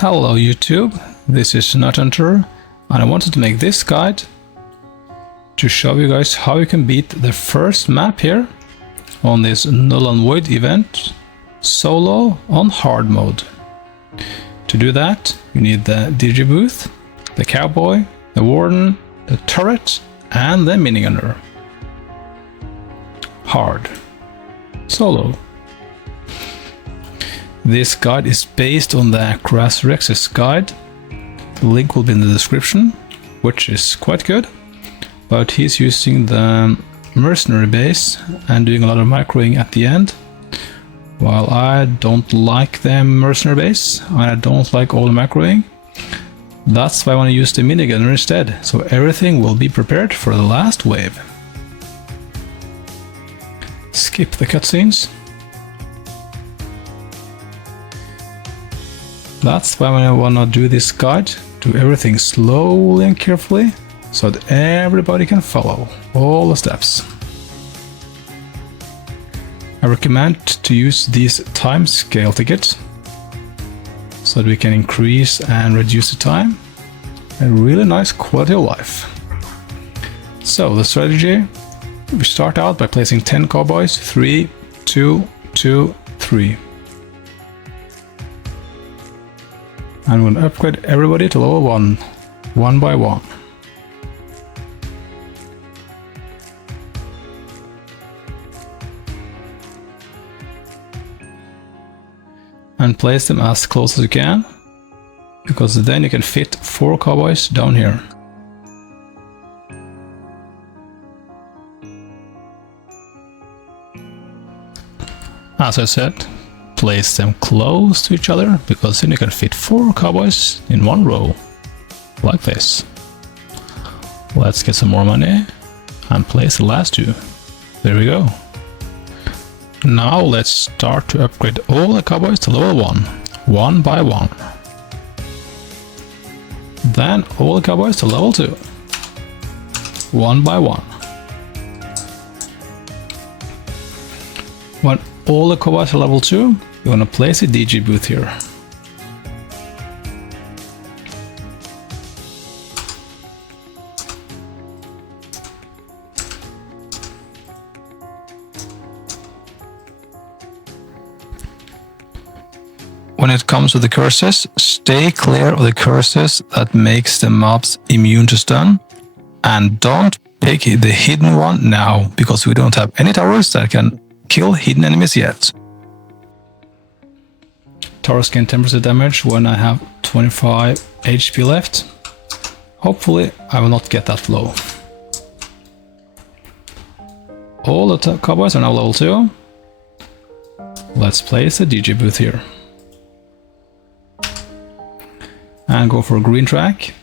Hello YouTube, this is NutHunter, and I wanted to make this guide to show you guys how you can beat the first map here on this Null and Void event solo on hard mode. To do that, you need the DJ booth, the cowboy, the warden, the turret, and the minigunner. Hard. Solo. This guide is based on the CrazRex's guide. The link will be in the description, which is quite good. But he's using the mercenary base and doing a lot of macroing at the end. While I don't like the mercenary base, I don't like all the macroing. That's why I want to use the minigunner instead, so everything will be prepared for the last wave. Skip the cutscenes. That's why I want to do this guide, do everything slowly and carefully, so that everybody can follow all the steps. I recommend to use these time scale tickets, so that we can increase and reduce the time. A really nice quality of life. So the strategy, we start out by placing 10 cowboys, 3, 2, 2, 3. And we'll upgrade everybody to level 1, one by one. And place them as close as you can, because then you can fit 4 cowboys down here. As I said, place them close to each other, because then you can fit 4 cowboys in one row, like this. Let's get some more money and place the last 2. There we go. Now let's start to upgrade all the cowboys to level 1, one by one. Then all the cowboys to level 2, one by one. When all the cowboys are level 2, you're going to place a DJ booth here. When it comes to the curses, stay clear of the curses that makes the mobs immune to stun, and don't pick the hidden one now, because we don't have any towers that can kill hidden enemies yet. Towers gain 10% damage when I have 25 HP left. Hopefully I will not get that low. All the cowboys are now level 2. Let's place a DJ booth here. And go for a green track,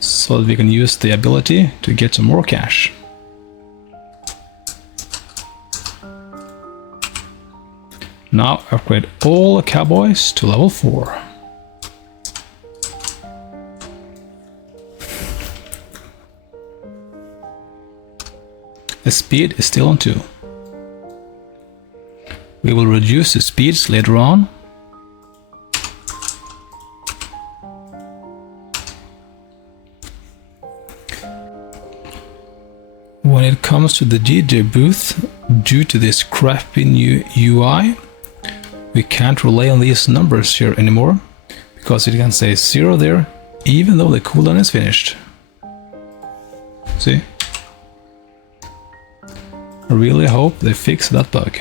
so that we can use the ability to get some more cash. Now upgrade all the cowboys to level 4. The speed is still on 2. We will reduce the speeds later on. When it comes to the DJ booth, due to this crappy new UI, we can't rely on these numbers here anymore, because it can say 0 there, even though the cooldown is finished. See? I really hope they fix that bug.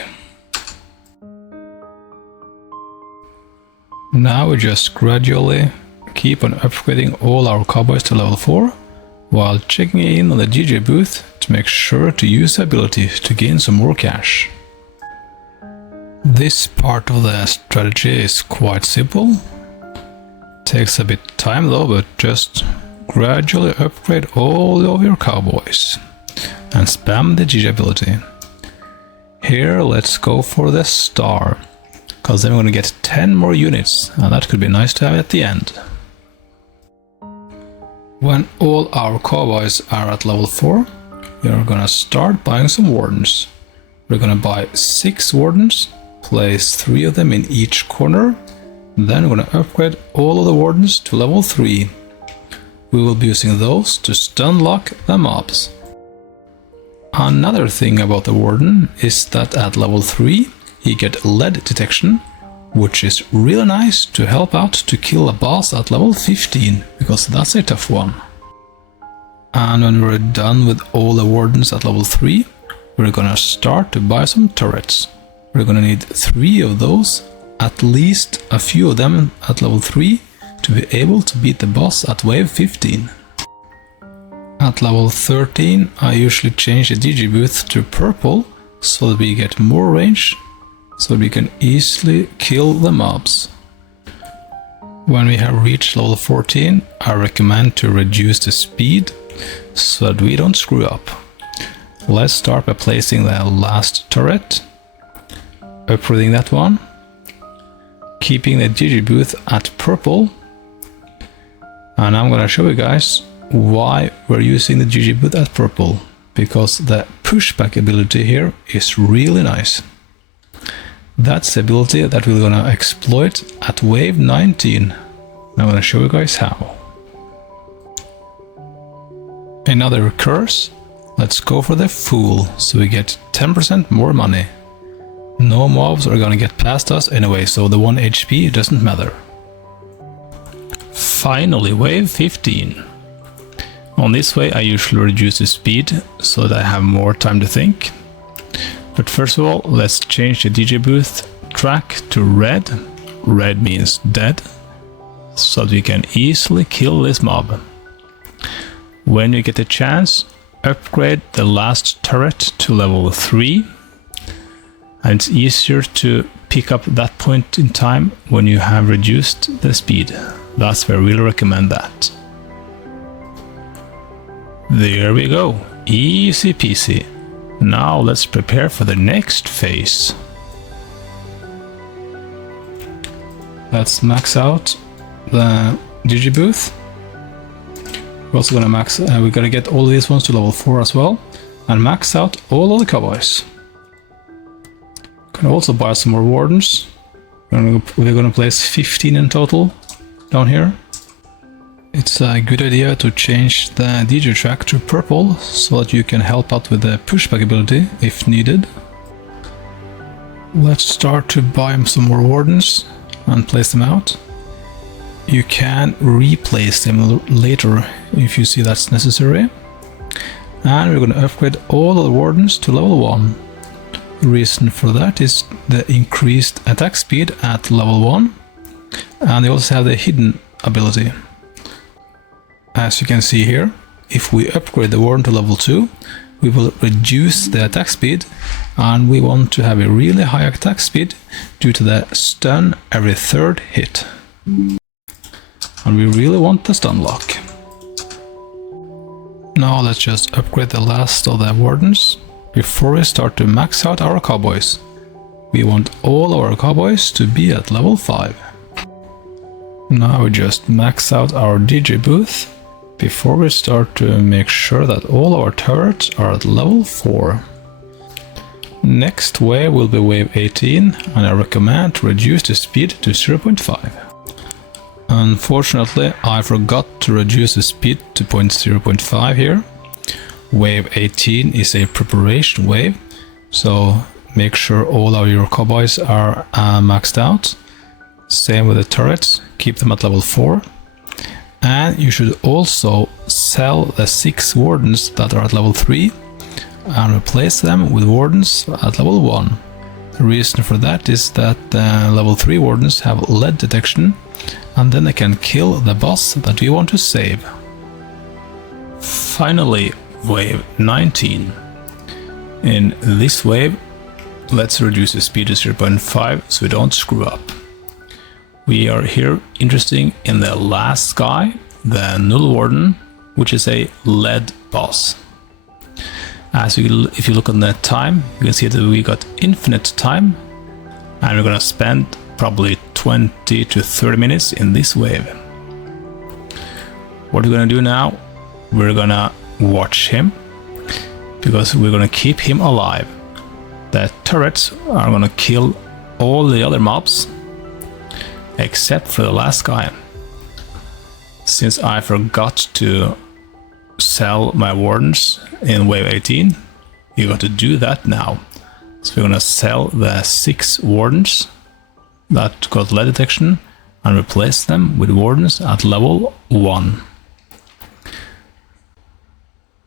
Now we just gradually keep on upgrading all our cowboys to level 4, while checking in on the DJ booth to make sure to use the ability to gain some more cash. This part of the strategy is quite simple. Takes a bit of time though, but just gradually upgrade all of your cowboys and spam the DJ ability. Here let's go for the star, because then we're gonna get 10 more units, and that could be nice to have at the end. When all our cowboys are at level 4, we are gonna start buying some wardens. We're gonna buy 6 wardens, place 3 of them in each corner, Then we're gonna upgrade all of the wardens to level 3. We will be using those to stun lock the mobs. Another thing about the warden is that at level 3 you get lead detection, which is really nice to help out to kill a boss at level 15, because that's a tough one. And when we're done with all the wardens at level 3, we're gonna start to buy some turrets. We're gonna need 3 of those, at least a few of them at level 3, to be able to beat the boss at wave 15. At level 13 I usually change the DG booth to purple so that we get more range, so we can easily kill the mobs. When we have reached level 14, I recommend to reduce the speed so that we don't screw up. Let's start by placing the last turret, upgrading that one, keeping the DG booth at purple, and I'm gonna show you guys why we're using the DG booth at purple, because the pushback ability here is really nice. That's the ability that we're gonna exploit at wave 19. I'm gonna show you guys how. Another curse. Let's go for the Fool, so we get 10% more money. No mobs are gonna get past us anyway, so the 1 HP doesn't matter. Finally, wave 15. On this way I usually reduce the speed so that I have more time to think. But first of all, let's change the DJ booth track to red. Red means dead, so that we can easily kill this mob. When you get a chance, upgrade the last turret to level 3. And it's easier to pick up that point in time when you have reduced the speed. That's where I really recommend that. There we go, easy peasy. Now let's prepare for the next phase. Let's max out the DG booth. We're also gonna we're gonna get all these ones to level 4 as well, and max out all of the cowboys. Can also buy some more wardens. We're gonna place 15 in total down here. It's a good idea to change the DJ track to purple so that you can help out with the pushback ability if needed. Let's start to buy some more wardens and place them out. You can replace them later if you see that's necessary. And we're going to upgrade all of the wardens to level 1. The reason for that is the increased attack speed at level 1, and they also have the hidden ability. As you can see here, if we upgrade the warden to level 2, we will reduce the attack speed, and we want to have a really high attack speed due to the stun every 3rd hit. And we really want the stun lock. Now let's just upgrade the last of the wardens before we start to max out our cowboys. We want all our cowboys to be at level 5. Now we just max out our DJ booth before we start to make sure that all our turrets are at level 4. Next wave will be wave 18, and I recommend to reduce the speed to 0.5. Unfortunately, I forgot to reduce the speed to 0.5 here. Wave 18 is a preparation wave, so make sure all of your cowboys are maxed out. Same with the turrets, keep them at level 4. And you should also sell the 6 wardens that are at level 3 and replace them with wardens at level 1. The reason for that is that level 3 wardens have lead detection, and then they can kill the boss that we want to save. Finally, wave 19. In this wave, let's reduce the speed to 0.5 so we don't screw up. We are here interested in the last guy, the Null Warden, which is a lead boss. If you look on the time, you can see that we got infinite time, and we're gonna spend probably 20 to 30 minutes in this wave. What we're gonna do now, we're gonna watch him, because we're gonna keep him alive. The turrets are gonna kill all the other mobs. except for the last guy. Since I forgot to sell my wardens in wave 18, you got to do that now. So we're gonna sell the 6 wardens that got lead detection and replace them with wardens at level 1.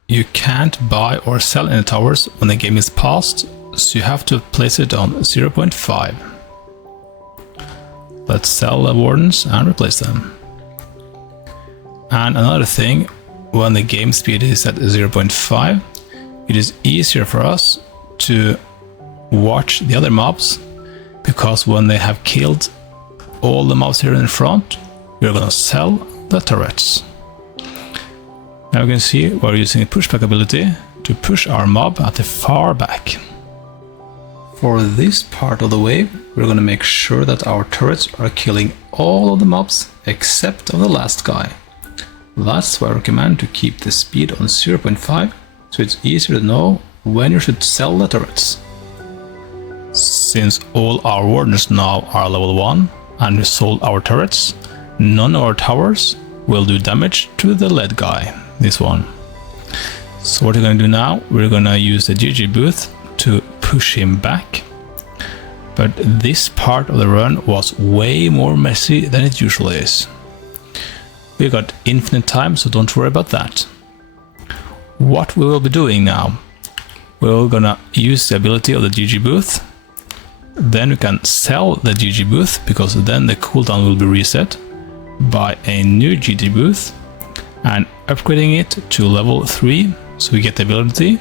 You can't buy or sell any towers when the game is passed, so you have to place it on 0.5. Let's sell the wardens and replace them. And another thing, when the game speed is at 0.5, it is easier for us to watch the other mobs, because when they have killed all the mobs here in front, we're gonna sell the turrets. Now you can see we're using a pushback ability to push our mob at the far back. For this part of the wave, we're gonna make sure that our turrets are killing all of the mobs except of the last guy. That's why I recommend to keep the speed on 0.5, so it's easier to know when you should sell the turrets. Since all our wardens now are level 1 and we sold our turrets, none of our towers will do damage to the lead guy, this one. So what we're going to do now, we're going to use the GG booth to push him back. But this part of the run was way more messy than it usually is. We got infinite time, so don't worry about that. What we will be doing now, we're gonna use the ability of the GG booth. Then we can sell the GG booth, because then the cooldown will be reset, buy a new GG booth and upgrading it to level 3 so we get the ability,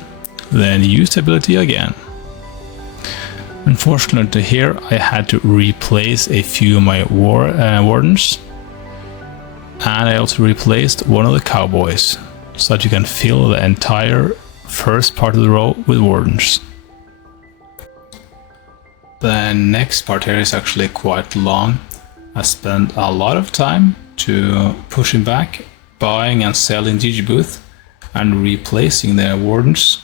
then use the ability again. Unfortunately here I had to replace a few of my wardens, and I also replaced one of the cowboys so that you can fill the entire first part of the row with wardens. The next part here is actually quite long. I spent a lot of time to push him back, buying and selling GG booth and replacing the wardens.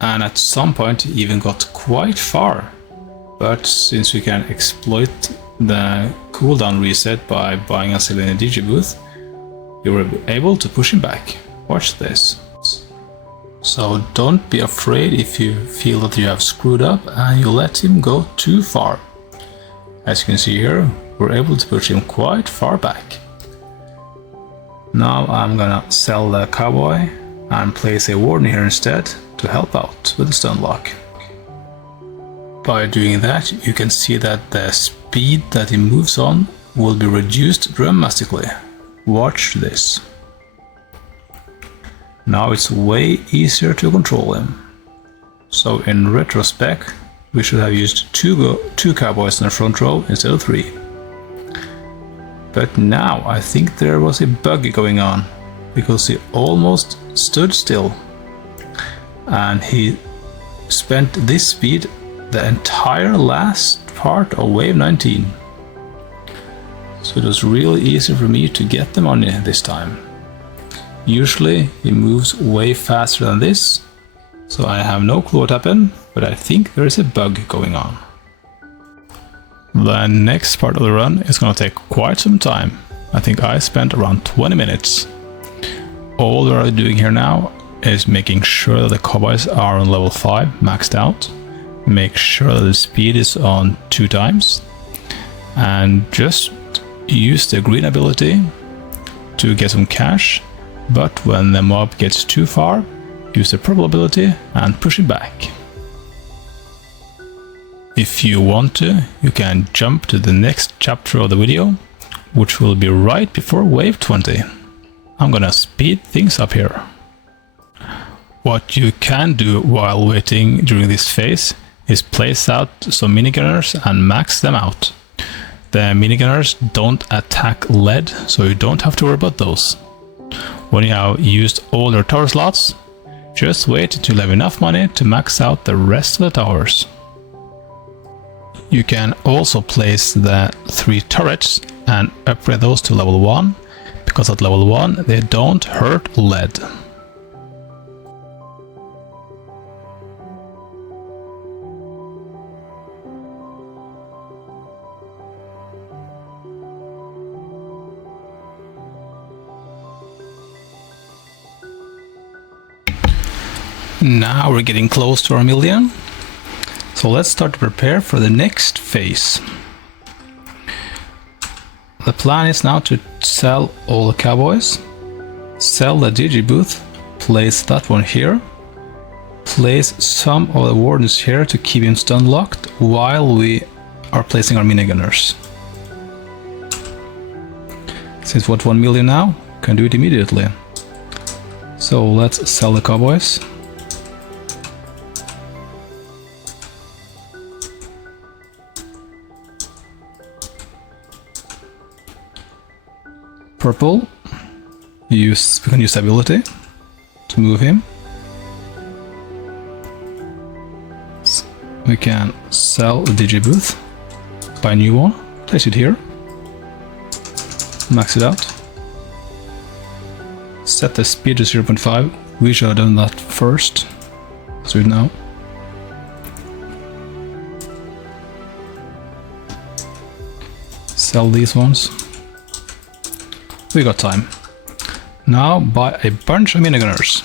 And at some point even got quite far, but since we can exploit the cooldown reset by buying and selling a GG booth, you were able to push him back. Watch this. So don't be afraid if you feel that you have screwed up and you let him go too far. As you can see here, we're able to push him quite far back. Now I'm gonna sell the cowboy and place a warden here instead to help out with the stun lock. By doing that, you can see that the speed that he moves on will be reduced dramatically. Watch this. Now it's way easier to control him. So in retrospect, we should have used two cowboys in the front row instead of 3. But now I think there was a bug going on, because he almost stood still. And he spent this speed the entire last part of wave 19. So it was really easy for me to get the money this time. Usually he moves way faster than this, so I have no clue what happened, but I think there is a bug going on. The next part of the run is gonna take quite some time. I think I spent around 20 minutes. All we're doing here now is making sure that the cowboys are on level 5 maxed out, make sure that the speed is on 2 times, and just use the green ability to get some cash. But when the mob gets too far, use the purple ability and push it back. If you want to, you can jump to the next chapter of the video, which will be right before wave 20. I'm gonna speed things up here. What you can do while waiting during this phase is place out some minigunners and max them out. The minigunners don't attack lead, so you don't have to worry about those. When you have used all your tower slots, just wait until you have enough money to max out the rest of the towers. You can also place the 3 turrets and upgrade those to level 1, because at level 1 they don't hurt lead. Now we're getting close to our million. So let's start to prepare for the next phase. The plan is now to sell all the cowboys, sell the DG booth, place that one here, place some of the wardens here to keep him stun locked while we are placing our minigunners. Since we're at 1 million now, can do it immediately. So let's sell the cowboys. Purple, we can use ability to move him. We can sell the DG booth, buy a new one, place it here, max it out, set the speed to 0.5. We should have done that first, so we know. Sell these ones. We got time. Now buy a bunch of minigunners.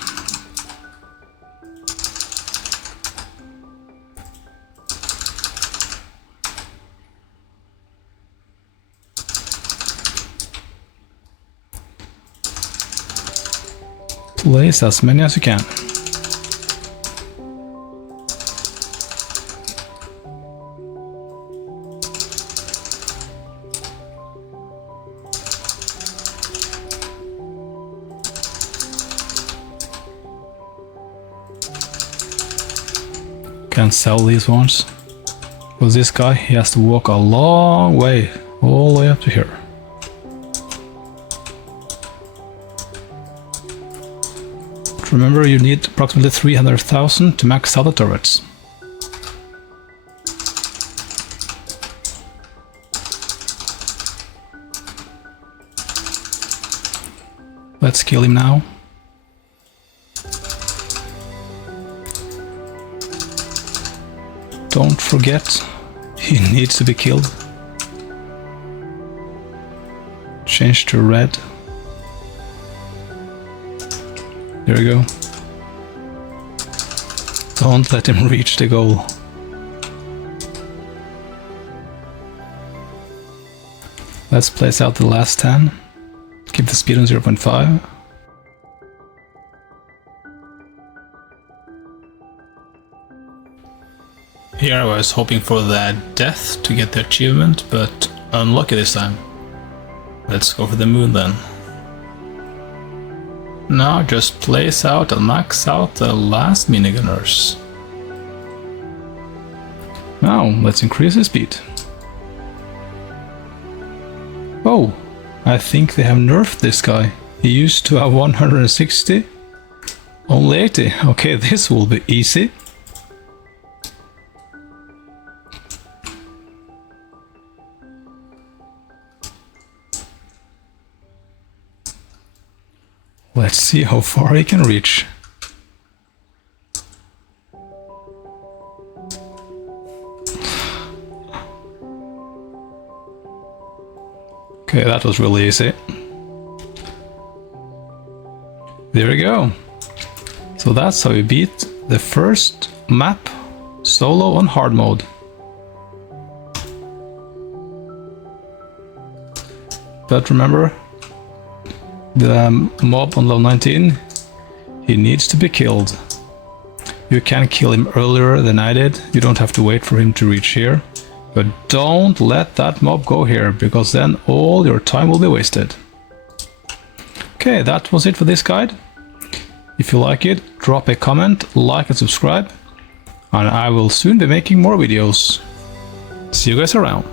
Place as many as you can. Can sell these ones. Because this guy, he has to walk a long way, all the way up to here. Remember, you need approximately 300,000 to max out the turrets. Let's kill him now. Don't forget, he needs to be killed. Change to red. There we go. Don't let him reach the goal. Let's place out the last 10. Keep the speed on 0.5. Here I was hoping for that death to get the achievement, but unlucky this time. Let's go for the moon then. Now just place out and max out the last minigunners. Now let's increase the speed. Oh, I think they have nerfed this guy. He used to have 160, only 80. Okay, this will be easy. Let's see how far he can reach. Okay, that was really easy. There we go. So that's how we beat the first map solo on hard mode. But remember, the mob on level 19, he needs to be killed. You can kill him earlier than I did. You don't have to wait for him to reach here. But don't let that mob go here, because then all your time will be wasted. Okay, that was it for this guide. If you like it, drop a comment, like and subscribe. And I will soon be making more videos. See you guys around.